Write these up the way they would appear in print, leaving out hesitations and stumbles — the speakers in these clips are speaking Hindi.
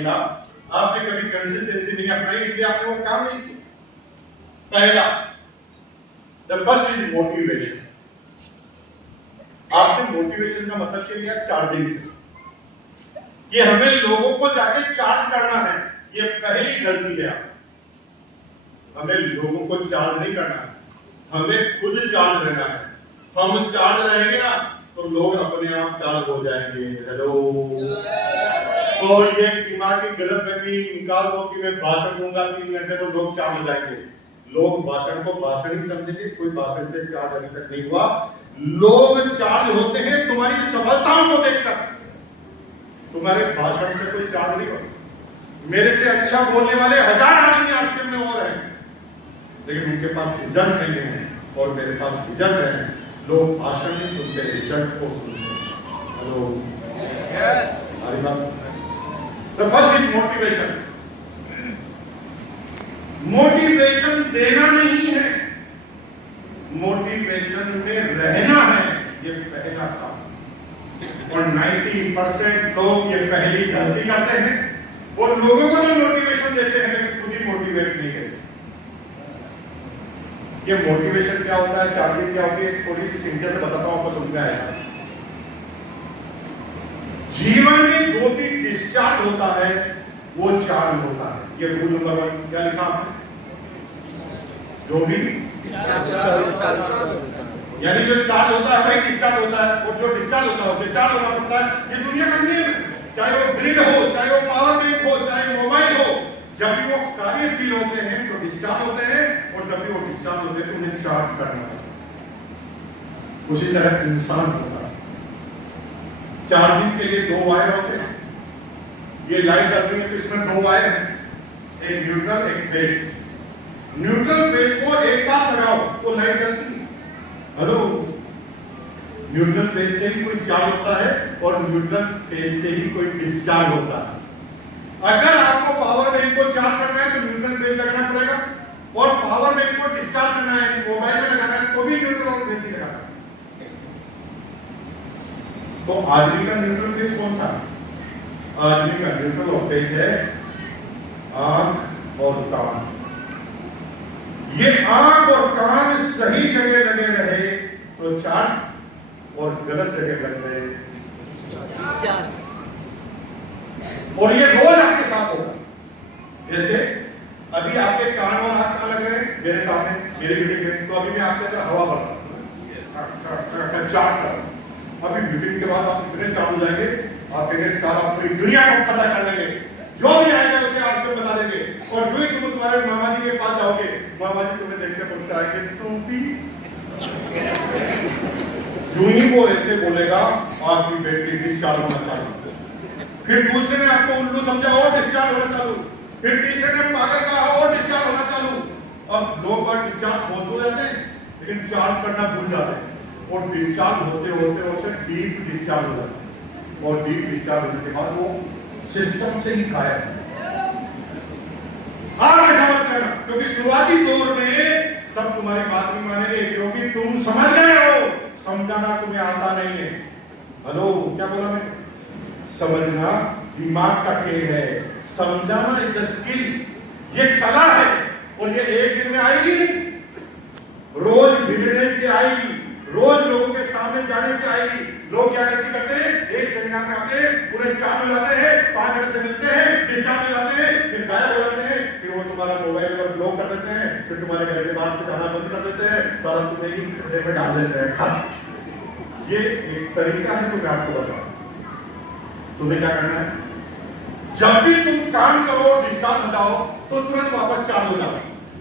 समझिएगा, आपने कभी कंसिस्टेंसी नहीं अपनाई, इसलिए आपने वो काम नहीं किया। पहला, द फर्स्ट इज मोटिवेशन। आपने मोटिवेशन का मतलब क्या लिया? चार्जिंग से, कि हमें लोगों को जाके चार्ज करना है। ये पहली गलती है। हमें लोगों को चार्ज नहीं करना, हमें खुद चार्ज रहना है। हम चार्ज रहेंगे ना तो लोग अपने आप चार्ज हो जाएंगे। हेलो, तो ये दिमाग की गलतफहमी निकाल दो कि मैं भाषण दूंगा 3 घंटे तो लोग चार्ज हो जाएंगे। लोग भाषण को भाषण ही समझेंगे, कोई भाषण से चार्ज अभी तक नहीं हुआ। लोग चार्ज होते हैं तुम्हारी सफलताओं को देखकर, तुम्हारे भाषण से कोई चार्ज नहीं होता। मेरे से अच्छा बोलने वाले 1000 आदमी आश्रम में और हैं, लेकिन उनके पास रिजल्ट नहीं है और मेरे पास रिजल्ट है। लोग भाषण नहीं सुनते, रिजल्ट को सुनते हैं। हेलो, हमारी बात। The first is motivation. Motivation देना नहीं है, मोटिवेशन में रहना है, ये पहला काम। और 90% लोग ये पहली गलती करते हैं, वो लोगों को तो मोटिवेशन देते हैं लेकिन खुद ही मोटिवेट नहीं करते। ये मोटिवेशन क्या होता है, चार्जिंग क्या होती है, थोड़ी सी सिंपल से बताता हूं, आपको समझ में आएगा। जीवन में जो भी डिस्चार्ज होता है वो चार्ज होता है। ये रूल नंबर 1 क्या लिखा है? जो भी यानी जो चार्ज होता है वही डिस्चार्ज होता है, और जो डिस्चार्ज होता है उसे चार्ज होना पड़ता है। ये दुनिया का नियम है। चाहे वो ग्रिड हो, चाहे वो पावर बैंक हो, चाहे मोबाइल हो, जब भी वो कार्यशील होते हैं तो डिस्चार्ज होते हैं, और जब भी वो डिस्चार्ज होते हैं तो उन्हें चार्ज करना है। उसी तरह इंसान होता है। चार्जिंग के लिए 2 वायर होते हैं। ये लाइट चल रही है तो इसमें 2 वायर हैं, एक न्यूट्रल एक बेस। न्यूट्रल बेस को एक साथ लगाओ तो लाइट जलती है। हेलो, न्यूट्रल फेज से ही कोई चार्ज होता है और न्यूट्रल फेज से ही कोई डिस्चार्ज होता है। अगर आपको पावर बैंक को चार्ज करना है तो न्यूट्रल फेज लगाना पड़ेगा, और पावर बैंक को डिस्चार्ज करना है, मोबाइल में लगाना है तो भी न्यूट्रल फेज ही लगाना है। तो आदमी का न्यूट्रल फेज कौन सा? आदमी का न्यूट्रल फेज है आंख और कान। ये आंख और कान सही जगह लगे रहे तो चार्ज, और गलत जगह लग गए चार्ज। और ये रोज आपके साथ होगा। जैसे अभी आपके कान और आंख कहां लग रहे हैं? मेरे सामने, मेरी मीटिंग में। तो अभी मैं आपके अंदर हवा भर रहा हूं, चार्ज कर। अभी मीटिंग के बाद आप इतने चार्ज हो जाएंगे, आप कहेंगे सारा पूरी दुनिया को फतह कर लेंगे, जो भी आएगा उसे आपसे बता देंगे। और जो ही तुम तुम्हारे मामा जी के पास जाओगे, मामा जी तुम्हें देखते पूछते आएंगे तुम भी। जूही वो ऐसे बोलेगा आपकी बैटरी डिस्चार्ज होना चालू, फिर दूसरे ने आपको उल्लू समझा और डिस्चार्ज होना चालू, फिर तीसरे ने पागल कहा और डिस्चार्ज होना चालू। अब लोग बार डिस्चार्ज हो जाते हैं लेकिन चार्ज करना भूल जाते हैं, और डिस्चार्ज होते होते होते डीप डिस्चार्ज हो जाता है, और डीप डिस्चार्ज होने के बाद वो सिस्टम से ही गायब है। आप समझ लेना, क्योंकि शुरुआती दौर में सब तुम्हारी बात नहीं मानेंगे, क्योंकि तुम समझ गए हो, समझाना तुम्हें आता नहीं है। हेलो, क्या बोला मैं? समझना दिमाग का खेल है, समझाना इज द स्किल, ये कला है, और ये एक दिन में आएगी नहीं, रोज भिड़ने से आएगी, रोज लोगों के सामने जाने से आएगी। लोग क्या गलती करते हैं? एक सेमिनार में आते हैं, पूरे चार्ज हो जाते हैं, 5 मिनट से मिलते हैं, डिस्चार्ज हो जाते हैं, फिर गायब हो जाते हैं, फिर वो तुम्हारा मोबाइल पर ब्लॉक कर देते हैं, फिर तुम्हारे घर के बाहर से जाना बंद कर देते हैं, सारा तुम्हें ही खड्डे में डाल देते हैं। ये एक तरीका है जो मैं आपको बताऊं। तुम्हें क्या करना है? जब भी तुम काम करो, डिस्चार्ज हो जाओ तो तुरंत वापस चार्ज हो जाओ।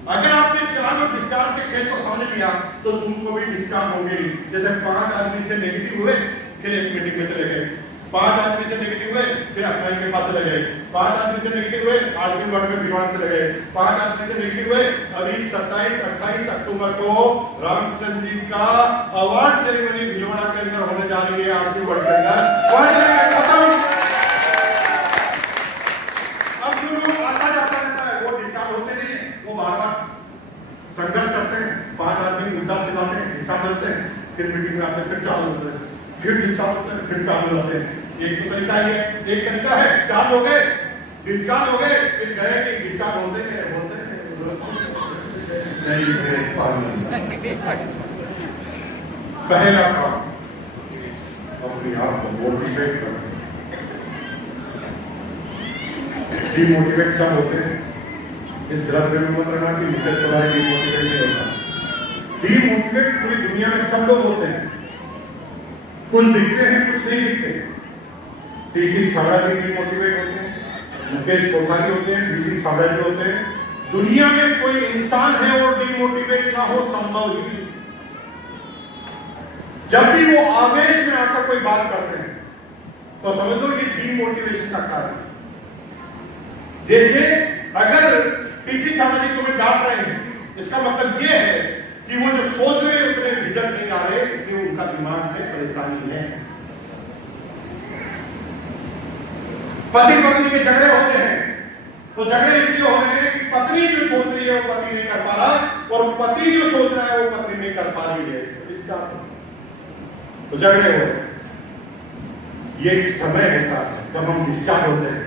अगर आपने चार्ज और डिस्चार्ज के खेल को समझ लिया तो तुमको भी डिस्चार्ज होंगे नहीं। जैसे 5 आदमी से नेगेटिव हुए, फिर एक मीटिंग में चले गए, 5 आदमी से नेगेटिव हुए, फिर अपना के पास चले गए, 5 आदमी से नेगेटिव हुए, आरसी वर्ग में विमान चले गए, 5 आदमी से नेगेटिव हुए। अभी 27-28 अक्टूबर को रामचंद्र जी का अवार्ड सेरेमनी भिलवाड़ा के अंदर होने जा रही है, आरसी वर्ग के अंदर। अब जो लोग आता जाता रहता है वो डिस्चार्ज होते नहीं है, वो बार-बार संघर्ष करते हैं, 5 आदमी मुद्दा सिखाते हैं, डिस्चार्ज होते हैं, फिर मीटिंग में आते हैं, फिर चार्ज होते हैं, फिर डिस्चार्ज होते हैं, फिर चार्ज हो जाते हैं। एक तो तरीका है, एक तरीका है चार्ज हो गए डिस्चार्ज हो गए, फिर गए कि डिस्चार्ज होते हैं नहीं। पहला काम अपने आप को मोटिवेट करना। डिमोटिवेट सब होते हैं, इस द्रव्य में मत रहना कि मुझे थोड़ा डिमोटिवेट नहीं होता। डिमोटिवेट पूरी दुनिया में सब लोग होते हैं, कुछ दिखते हैं कुछ नहीं दिखते। टीसी छाड़ा जी डिमोटिवेट होते हैं, मुकेश कोठारी होते हैं, टीसी छाड़ा जी होते हैं। दुनिया में कोई इंसान है और डिमोटिवेट ना हो, संभव ही नहीं। जब भी वो आवेश में आकर कोई बात करते हैं तो समझ लो ये डिमोटिवेशन का कारण है। जैसे अगर किसी छात्र जी तुम्हें डांट रहे हैं, इसका मतलब ये है कि वो जो सोच रहे हैं उसमें रिजल्ट नहीं आ रहे, इसलिए उनका दिमाग में परेशानी है। पति पत्नी के झगड़े होते हैं तो झगड़े इसलिए हो रहे हैं कि पत्नी जो सोच रही है वो पति नहीं कर पा रहा और पति जो सोच रहा है वो पत्नी नहीं कर पा रही है, तो झगड़े हो रहे हैं। ये एक समय होता है जब हम डिस्चार्ज होते हैं,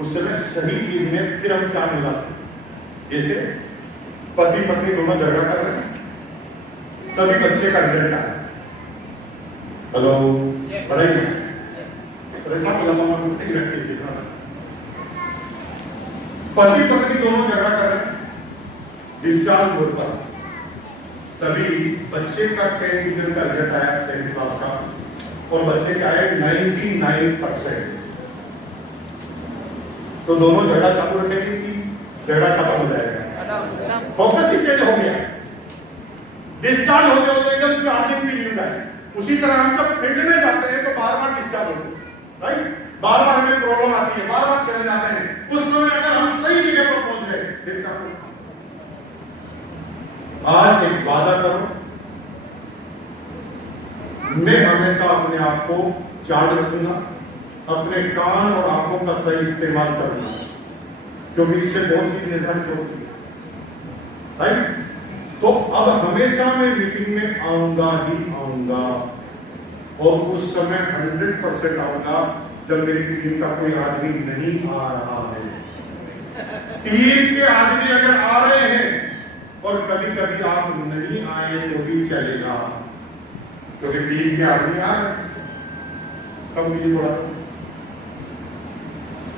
उस समय सही चीज में फिर हम क्या मिलाते हैं। जैसे पति पत्नी दोनों झगड़ा कर रहे हैं, तभी बच्चे का रिजल्ट आया। हेलो पढ़ाई पति पत्नी दोनों झगड़ा कर रहे हैं, डिस्चार्ज होता है, तभी बच्चे का 10 डिवीजन का रिजल्ट आया 10th क्लास का, और बच्चे का आया 99%। तो दोनों झगड़ा चालू रखेगी कि झगड़ा खत्म हो जाएगा, फोकस ही चेंज हो गया। डिस्चार्ज होते होते एकदम चार्जिंग भी मिलता है। उसी तरह हम जब फील्ड में जाते हैं तो बार बार डिस्चार्ज होते हैं, राइट, बार बार हमें प्रॉब्लम आती है, बार बार चले जाते हैं। उस समय अगर हम सही जगह पर पहुंच गए, डिस्चार्ज। आज एक वादा करो, मैं हमेशा अपने आप को चार्ज रखूंगा, अपने कान और आंखों का सही इस्तेमाल करूंगा, क्योंकि इससे बहुत चीज निर्धारित होती है, राइट। तो अब हमेशा मैं मीटिंग में आऊंगा ही आऊंगा, और उस समय 100% आऊंगा जब मेरी टीम का कोई आदमी नहीं आ रहा है। टीम के आदमी अगर आ रहे हैं और कभी कभी आप नहीं आए तो भी चलेगा, क्योंकि टीम के आदमी आ रहे हैं। कब मुझे बोला,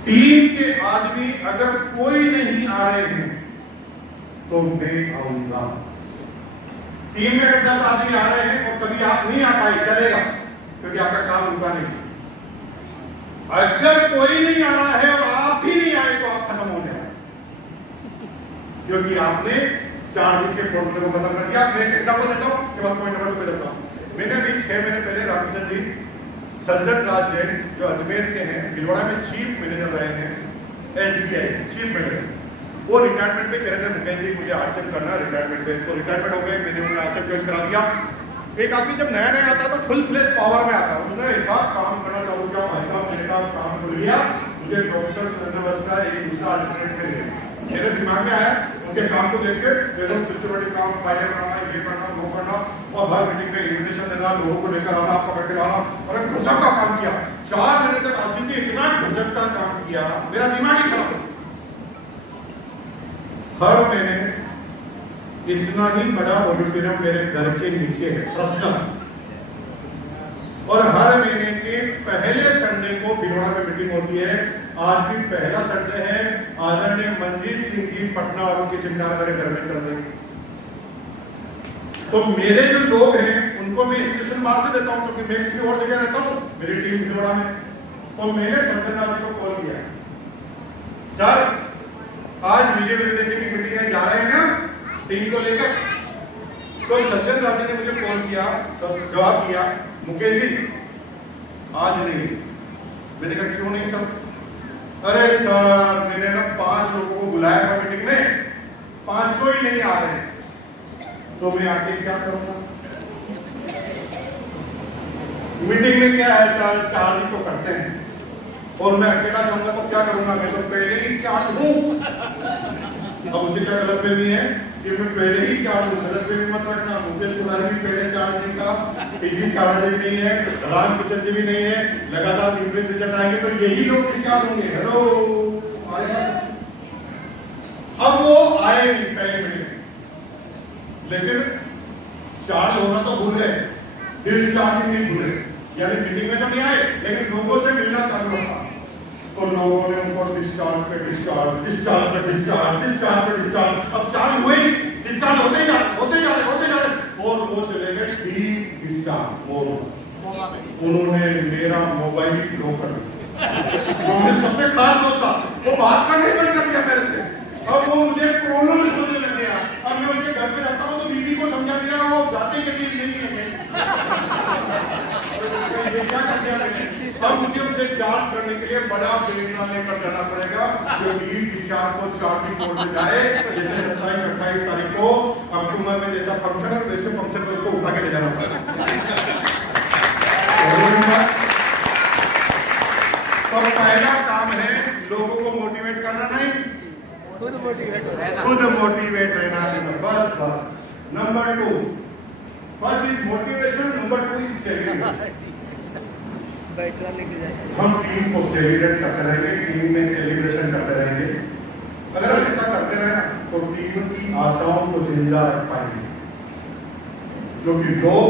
टीम के आदमी अगर कोई नहीं आ रहे हैं तो मैं आऊंगा। टीम में अगर 10 आदमी आ रहे हैं और कभी आप नहीं आ पाए, चलेगा, क्योंकि आपका काम रुका नहीं। अगर कोई नहीं आ रहा है और आप भी नहीं आए तो आप खत्म हो जाए, क्योंकि आपने 4 दिन के फॉर्मूले को खत्म कर दिया। मैं एक एग्जांपल देता हूं, उसके बाद पॉइंट नंबर 2 पे जाता हूं। मैंने अभी 6 महीने पहले रामचंद्र जी, सज्जन राज जैन जो अजमेर के हैं, भिलवाड़ा में चीफ मैनेजर रहे हैं, SBI चीफ मैनेजर, वो रिटायरमेंट पे कह रहे थे मुकेश जी मुझे एक्सेप्ट करना है रिटायरमेंट पे, तो रिटायरमेंट हो गए, मैंने उन्हें एक्सेप्ट ज्वाइन करा दिया। एक आदमी जब नया नया आता है तो फुल फ्लेज पावर में आता है, उसने ऐसा काम करना चालू किया, भाई साहब मेरे का काम खुल गया, मुझे डॉक्टर सुरेंद्र बस का एक दूसरा अल्टरनेट मिल गया। मेरे दिमाग में आया, उनके काम को देख के एकदम सिस्टमेटिक काम, फाइनल करना, ये करना, वो करना, और हर मीटिंग में इन्विटेशन देना, लोगों को लेकर आना, पकड़ के लाना, और एक गजब का काम किया। 4 महीने तक आशीष जी इतना गजब का काम किया, मेरा दिमाग ही खराब। हर महीने इतना ही बड़ा ऑडिटोरियम मेरे घर के नीचे है, पर्सनल, और हर महीने के पहले संडे को भिलवाड़ा में मीटिंग होती है। आज भी पहला संडे है, आदरणीय मनजीत सिंह जी पटना वालों की सेमिनार मेरे घर में चल रही। तो मेरे जो लोग हैं उनको मैं इंस्टीट्यूशन बाहर से देता हूं, क्योंकि मैं किसी और जगह रहता हूं, मेरी टीम भिलवाड़ा में। और मैंने सज्जन जी को कॉल किया, सर आज विजय विजय की मीटिंग में जा रहे हैं ना टीम को लेकर। तो सज्जन राजी ने मुझे कॉल किया, जवाब दिया, मुकेश जी आज नहीं। मैंने कहा क्यों नहीं सर? अरे सर मैंने ना 5 लोगों को बुलाया था मीटिंग में, 5 ही नहीं आ रहे, तो मैं आके क्या करूंगा? मीटिंग में क्या है सर, 4 ही तो करते हैं, और मैं अकेला जाऊंगा तो क्या करूंगा? मैं तो पहले ही 4 हूं। अब उसी का गलत में भी है कि मैं पहले ही 4 हूं, गलत में भी मत रखना। मुकेश कुमार भी पहले 4 नहीं का, किसी कारण भी नहीं है, राम किशन जी भी नहीं है, लगातार रिजल्ट आएंगे तो यही लोग 4 होंगे। हेलो अब वो आए नहीं पहले मीटिंग, लेकिन चार्ज होना तो भूल गए, डिस्चार्ज नहीं भूले, यानी मीटिंग में तो नहीं आए लेकिन लोगों से मिलना चालू रखा। तो लोगों ने उनको डिस्चार्ज पे डिस्चार्ज, डिस्चार्ज पे डिस्चार्ज, डिस्चार्ज पे डिस्चार्ज, अब चार्ज हुए ही डिस्चार्ज होते जा रहे और वो चले गए डीप डिस्चार्ज मोड। उन्होंने मेरा मोबाइल ब्लॉक कर दिया, उन्होंने सबसे खास दोस्त था वो बात करने बंद कर दिया मेरे से। अब वो मुझे प्रॉब्लम सोचने लग गया। अब मैं उनके घर पे रहता हूँ तो बीवी को समझा दिया वो जाते के लिए नहीं है ये क्या कर दिया मैंने। अब मुझे उसे चार्ज करने के लिए बड़ा सिलेंडर लेकर जाना पड़ेगा जो डीप डिस्चार्ज को चार्जिंग मोड में जाए। जैसे 27-28 तारीख को अक्टूबर में जैसा फंक्शन है वैसे फंक्शन में उसको उठा के ले जाना पड़ेगा। तो पहला काम है लोगों को मोटिवेट करना, नहीं खुद मोटिवेट रहना। बस number 2, first is motivation, number 2 is celebration. हम टीम को सेलिब्रेट करते रहेंगे, टीम में सेलिब्रेशन करते रहेंगे। अगर हम ऐसा करते रहे तो टीम की आशाओं को जिंदा रख पाएंगे, क्योंकि लोग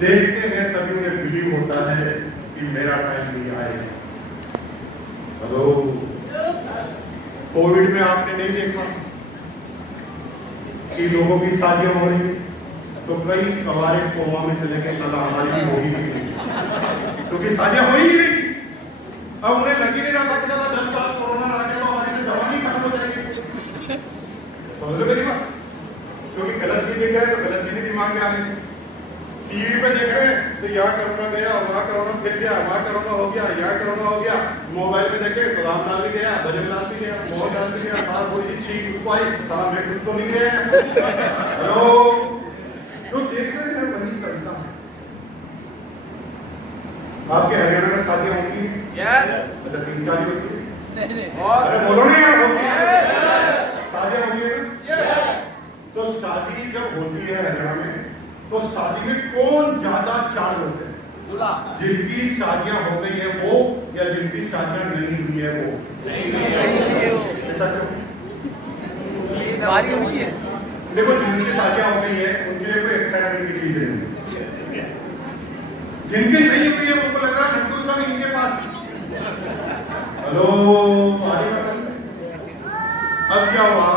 देखते हैं तभी उन्हें बिलीव होता है कि मेरा टाइम भी आएगा। हेलो, कोविड में आपने नहीं देखा कि लोगों की शादियां हो रही, तो कई कवारे कोमा में चले गए, सदा हमारी भी होगी नहीं, क्योंकि शादियां हो ही नहीं रही। अब उन्हें लग ही नहीं रहा था कि चला 10 साल कोरोना आ गया तो हमारी से जवानी खत्म हो जाएगी। समझ लो मेरी बात, क्योंकि गलत चीज देख रहे हैं तो गलत चीजें दिमाग में आ रही। टीवी पे देख रहे हैं तो यहाँ कोरोना गया, वहाँ कोरोना गिर गया, वहाँ कोरोना हो गया, यहाँ कोरोना हो गया। मोबाइल में देखे तो रामलाल भी गया, भजनलाल भी गया, मोहनलाल भी गया, बात थोड़ी सी छींक उसको आई, साला मैं खुद तो नहीं गया। हेलो, जो देख रहे हैं वही चलता है। आपके हरियाणा में शादियां होंगी? यस। अच्छा, 3-4 होती है? अरे बोलो ना यार, होती है शादियां होती है ना? यस। तो शादी जब होती है हरियाणा में तो शादी में कौन ज्यादा चार्ज होते हैं? दूल्हा। जिनकी शादियां हो गई है वो, या जिनकी शादियां नहीं हुई है वो? ऐसा क्यों? देखो, जिनकी शादियां हो गई है उनके लिए कोई एक्साइटमेंट की चीज नहीं, जिनकी नहीं हुई है उनको लग रहा है नंदू सब इनके पास। हेलो, अब क्या हुआ,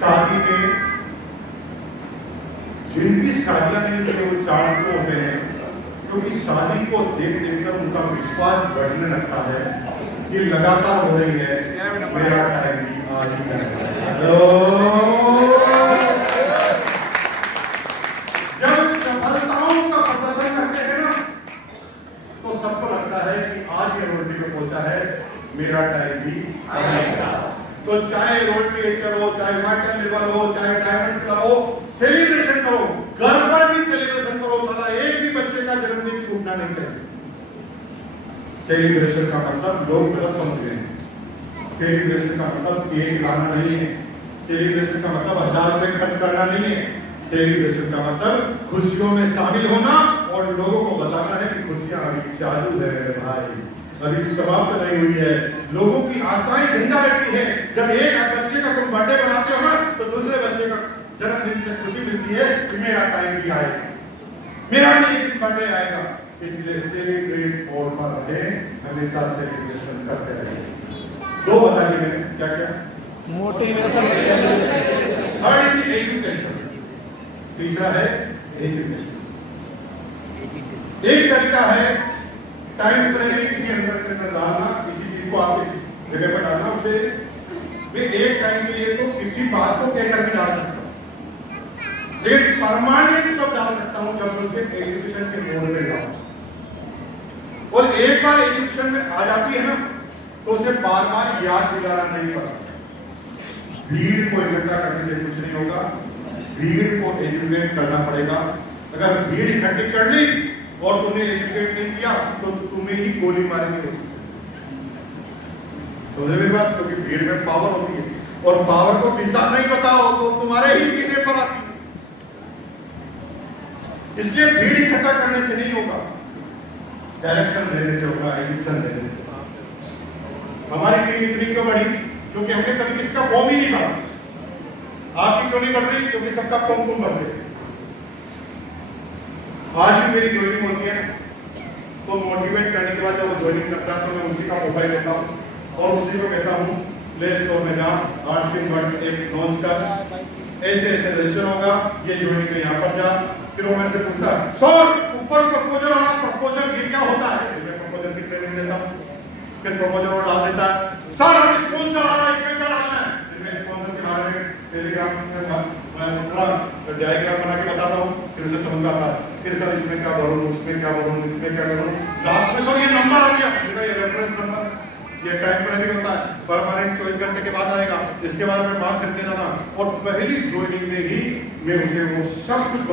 शादी में जिनकी शादियां नहीं हुई वो चार्ज को होते हैं, क्योंकि शादी को देख देखकर उनका विश्वास बढ़ने लगता है कि लगातार हो रही है, मेरा टाइम भी आ ही जाएगा। जब सफलताओं का प्रदर्शन करते हैं ना तो सबको लगता है कि आज ये रोटी पे पहुंचा है, मेरा टाइम भी आएगा। तो चाहे रोटरी लेक्चर हो, चाहे वाटर लेवल हो, चाहे डायमंड क्लब हो, सेलिब्रेशन करो, घर पर भी सेलिब्रेशन करो। साला एक भी बच्चे का जन्मदिन छूटना नहीं चाहिए। सेलिब्रेशन का मतलब लोग गलत समझ रहे हैं। सेलिब्रेशन का मतलब केक लाना नहीं है, सेलिब्रेशन का मतलब 1000 रुपए खर्च करना नहीं है। सेलिब्रेशन का मतलब खुशियों में शामिल होना और लोगों को बताना है कि खुशियां अभी चालू है भाई, अभी समाप्त नहीं हुई है। लोगों की आशाएं जिंदा रहती है। जब एक बच्चे का तुम बर्थडे बनाते हो ना तो दूसरे बच्चे का जन्मदिन से खुशी मिलती है कि मेरा टाइम भी आएगा, मेरा भी एक दिन बर्थडे आएगा। इसलिए सेलिब्रेट होता रहे, हमेशा सेलिब्रेशन करते रहे। 2 बताइए मैंने क्या क्या? मोटिवेशन, एजुकेशन, तीसरा है एजुकेशन। एक तरीका है टाइम प्लानिंग किसी अंदर डालना, किसी चीज को आपकी जगह पर डालना। उसे मैं एक टाइम के लिए तो किसी बात को कहकर भी डाल सकता हूँ, लेकिन परमानेंट तब डाल सकता हूँ जब मैं उसे एजुकेशन के मोड में डालूं। और एक बार एजुकेशन में आ जाती है ना तो उसे बार बार याद दिलाना नहीं पड़ता। भीड़ को इकट्ठा करने से कुछ नहीं होगा, भीड़ को एजुकेट करना पड़ेगा। अगर भीड़ इकट्ठी कर ली और तुमने एजुकेट नहीं किया तो तुम्हें ही गोली मारेंगे। समझे मेरी बात? क्योंकि भीड़ में पावर होती है और पावर को दिशा नहीं बताओ तो तुम्हारे ही सीने पर आती है। इसलिए भीड़ इकट्ठा करने से नहीं होगा, डायरेक्शन देने से होगा, एडिक्शन देने से। हमारी टीम इतनी क्यों बढ़ी? क्योंकि हमने कभी किसका फॉर्म ही नहीं भरा। आपकी क्यों नहीं बढ़ रही? क्योंकि सबका फॉर्म तुम भर देते। आज भी मेरी ज्वाइनिंग होती है तो मोटिवेट करने के बाद जब वो ज्वाइनिंग करता है तो मैं उसी का मोबाइल लेता हूँ और उसी को कहता हूँ प्ले स्टोर में जा, आरसी वर्ड एक लॉन्च कर, ऐसे ऐसे रजिस्टर होगा, ये ज्वाइनिंग में यहाँ पर जा। फिर वो मेरे से पूछता है सर ऊपर प्रपोजल और प्रपोजल ये क्या होता है? मैं प्रपोजल की ट्रेनिंग देता हूँ। फिर प्रपोजल वो डाल देता है, सर हम स्पॉन्सर आ रहा है, इसमें क्या डालना है? फिर मैं स्पॉन्सर के बारे में टेलीग्राम में मैं पूरा डायग्राम बना के बताता हूँ, फिर उसे समझ आता है। फिर सर इसमें क्या भरूं, इसमें क्या भरूं, इसमें क्या करूं? लास्ट में सर ये नंबर आ गया, ये रेफरेंस नंबर, ये टाइम पर नहीं होता है, परमानेंट 24 घंटे के बाद आएगा। इसके बाद में बात करते रहना और पहली ज्वाइनिंग में ही मैं उसे वो सब कुछ